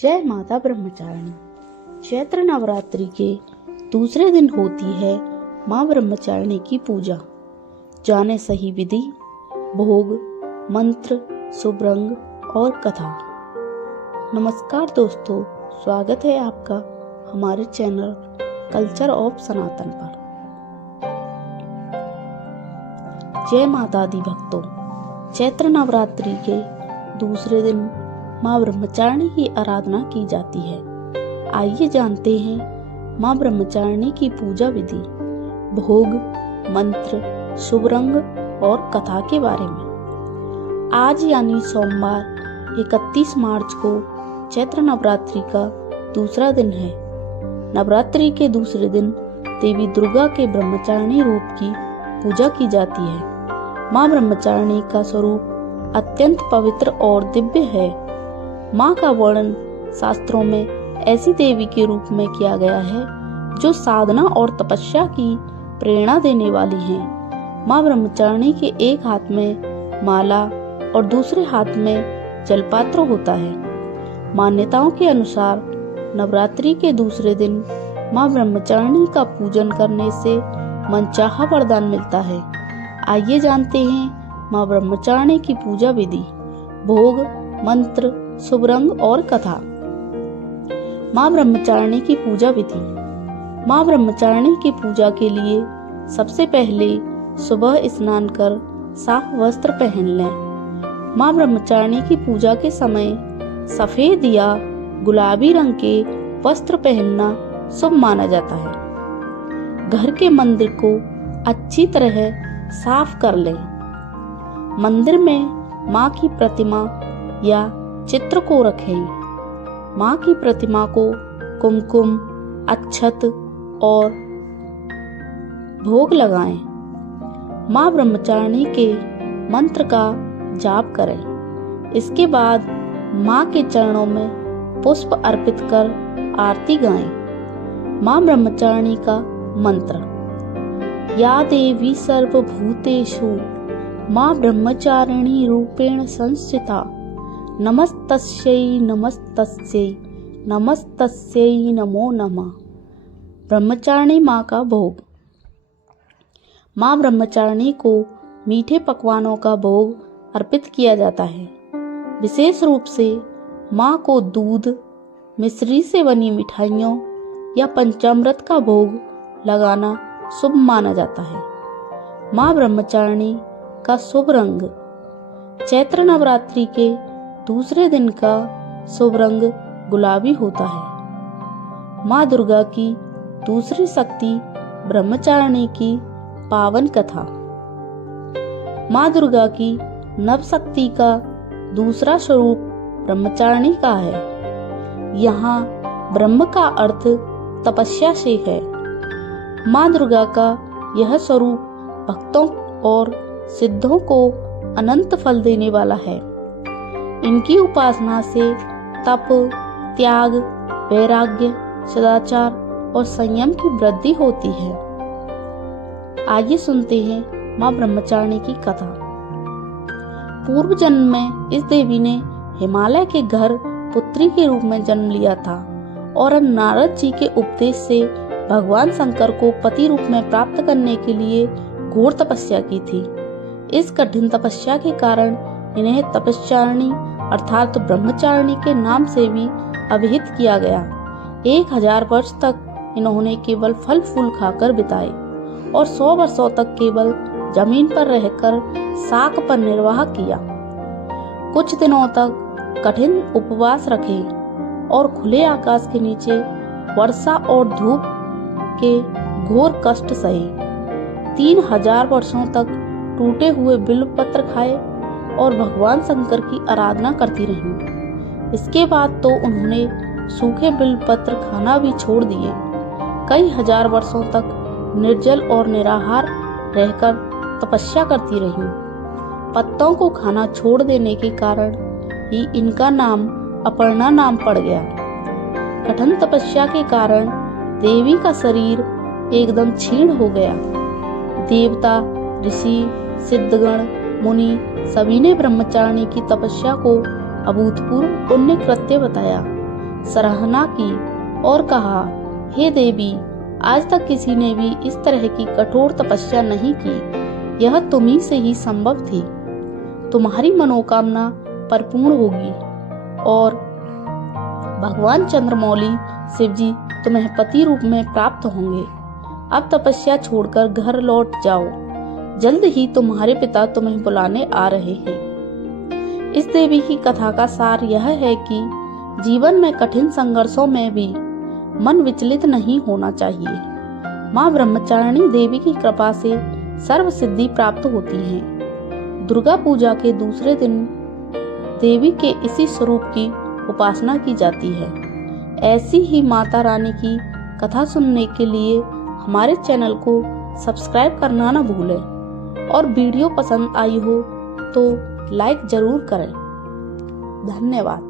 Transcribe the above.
जय माता ब्रह्मचारिणी। चैत्र नवरात्रि के दूसरे दिन होती है माँ ब्रह्मचारिणी की पूजा। जाने सही विधि, भोग, मंत्र, शुभ रंग और कथा। नमस्कार दोस्तों, स्वागत है आपका हमारे चैनल कल्चर ऑफ सनातन पर। जय माता दी भक्तों, चैत्र नवरात्रि के दूसरे दिन माँ ब्रह्मचारिणी की आराधना की जाती है। आइए जानते हैं माँ ब्रह्मचारिणी की पूजा विधि, भोग, मंत्र, शुभ रंग और कथा के बारे में। आज यानी सोमवार 31 मार्च को चैत्र नवरात्रि का दूसरा दिन है। नवरात्रि के दूसरे दिन देवी दुर्गा के ब्रह्मचारिणी रूप की पूजा की जाती है। माँ ब्रह्मचारिणी का स्वरूप अत्यंत पवित्र और दिव्य है। माँ का वर्णन शास्त्रों में ऐसी देवी के रूप में किया गया है जो साधना और तपस्या की प्रेरणा देने वाली है। माँ ब्रह्मचारिणी के एक हाथ में माला और दूसरे हाथ में जलपात्र होता है। मान्यताओं के अनुसार नवरात्रि के दूसरे दिन माँ ब्रह्मचारिणी का पूजन करने से मनचाहा वरदान मिलता है। आइए जानते हैं माँ ब्रह्मचारिणी की पूजा विधि, भोग, मंत्र, शुभ रंग और कथा। माँ ब्रह्मचारिणी की पूजा विधि। माँ ब्रह्मचारिणी की पूजा के लिए सबसे पहले सुबह स्नान कर साफ वस्त्र पहन लें। माँ ब्रह्मचारिणी की पूजा के समय सफेद या गुलाबी रंग के वस्त्र पहनना शुभ माना जाता है। घर के मंदिर को अच्छी तरह साफ कर लें। मंदिर में माँ की प्रतिमा या चित्र को रखें। माँ की प्रतिमा को कुमकुम, अक्षत और भोग लगाएं। माँ ब्रह्मचारिणी के मंत्र का जाप करें। इसके बाद माँ के चरणों में पुष्प अर्पित कर आरती गाएं। माँ ब्रह्मचारिणी का मंत्र। या देवी सर्वभूतेषु माँ ब्रह्मचारिणी रूपेण संस्थिता, नमस्तस्यै नमस्तस्यै नमस्तस्यै नमो नमः। ब्रह्मचारिणी माँ का भोग। माँ ब्रह्मचारिणी को मीठे पकवानों का भोग अर्पित किया जाता है। विशेष रूप से माँ को दूध, मिश्री से बनी मिठाइयों या पंचामृत का भोग लगाना शुभ माना जाता है। माँ ब्रह्मचारिणी का शुभ रंग। चैत्र नवरात्रि के दूसरे दिन का शुभ रंग गुलाबी होता है। माँ दुर्गा की दूसरी शक्ति ब्रह्मचारिणी की पावन कथा। माँ दुर्गा की नव शक्ति का दूसरा स्वरूप ब्रह्मचारिणी का है। यहाँ ब्रह्म का अर्थ तपस्या से है। माँ दुर्गा का यह स्वरूप भक्तों और सिद्धों को अनंत फल देने वाला है। इनकी उपासना से तप, त्याग, वैराग्य, सदाचार और संयम की वृद्धि होती है। आइए सुनते हैं माँ ब्रह्मचारिणी की कथा। पूर्व जन्म में इस देवी ने हिमालय के घर पुत्री के रूप में जन्म लिया था और नारद जी के उपदेश से भगवान शंकर को पति रूप में प्राप्त करने के लिए घोर तपस्या की थी। इस कठिन तपस्या के कारण इन्हें तपस्चारिणी अर्थात ब्रह्मचारिणी के नाम से भी अभिहित किया गया। 1000 वर्ष तक इन्होंने केवल फल फूल खाकर बिताए और 100 वर्षों तक केवल जमीन पर रहकर शाक पर निर्वाह किया। कुछ दिनों तक कठिन उपवास रखे और खुले आकाश के नीचे वर्षा और धूप के घोर कष्ट सहे। 3000 वर्षों तक टूटे हुए बिल्वपत्र खाए और भगवान शंकर की आराधना करती रहीं। इसके बाद तो उन्होंने सूखे बिल्वपत्र खाना भी छोड़ दिए। कई हजार वर्षों तक निर्जल और निराहार रहकर तपस्या करती रहीं। पत्तों को खाना छोड़ देने के कारण ही इनका नाम अपर्णा नाम पड़ गया। कठिन तपस्या के कारण देवी का शरीर एकदम क्षीण हो गया। देवता, ऋषि, सिद्धगण, मुनि सभी ने ब्रह्मचारिणी की तपस्या को अभूतपूर्व पुण्य कृत्य बताया। सराहना की और कहा, हे देवी, आज तक किसी ने भी इस तरह की कठोर तपस्या नहीं की। यह तुम्ही से ही संभव थी। तुम्हारी मनोकामना परिपूर्ण होगी और भगवान चंद्रमौली शिवजी तुम्हें पति रूप में प्राप्त होंगे। अब तपस्या छोड़कर घर लौट जाओ। जल्द ही तुम्हारे पिता तुम्हें बुलाने आ रहे हैं। इस देवी की कथा का सार यह है कि जीवन में कठिन संघर्षों में भी मन विचलित नहीं होना चाहिए। माँ ब्रह्मचारिणी देवी की कृपा से सर्व सिद्धि प्राप्त होती है। दुर्गा पूजा के दूसरे दिन देवी के इसी स्वरूप की उपासना की जाती है। ऐसी ही माता रानी की कथा सुनने के लिए हमारे चैनल को सब्सक्राइब करना न भूलें और वीडियो पसंद आई हो तो लाइक जरूर करें। धन्यवाद।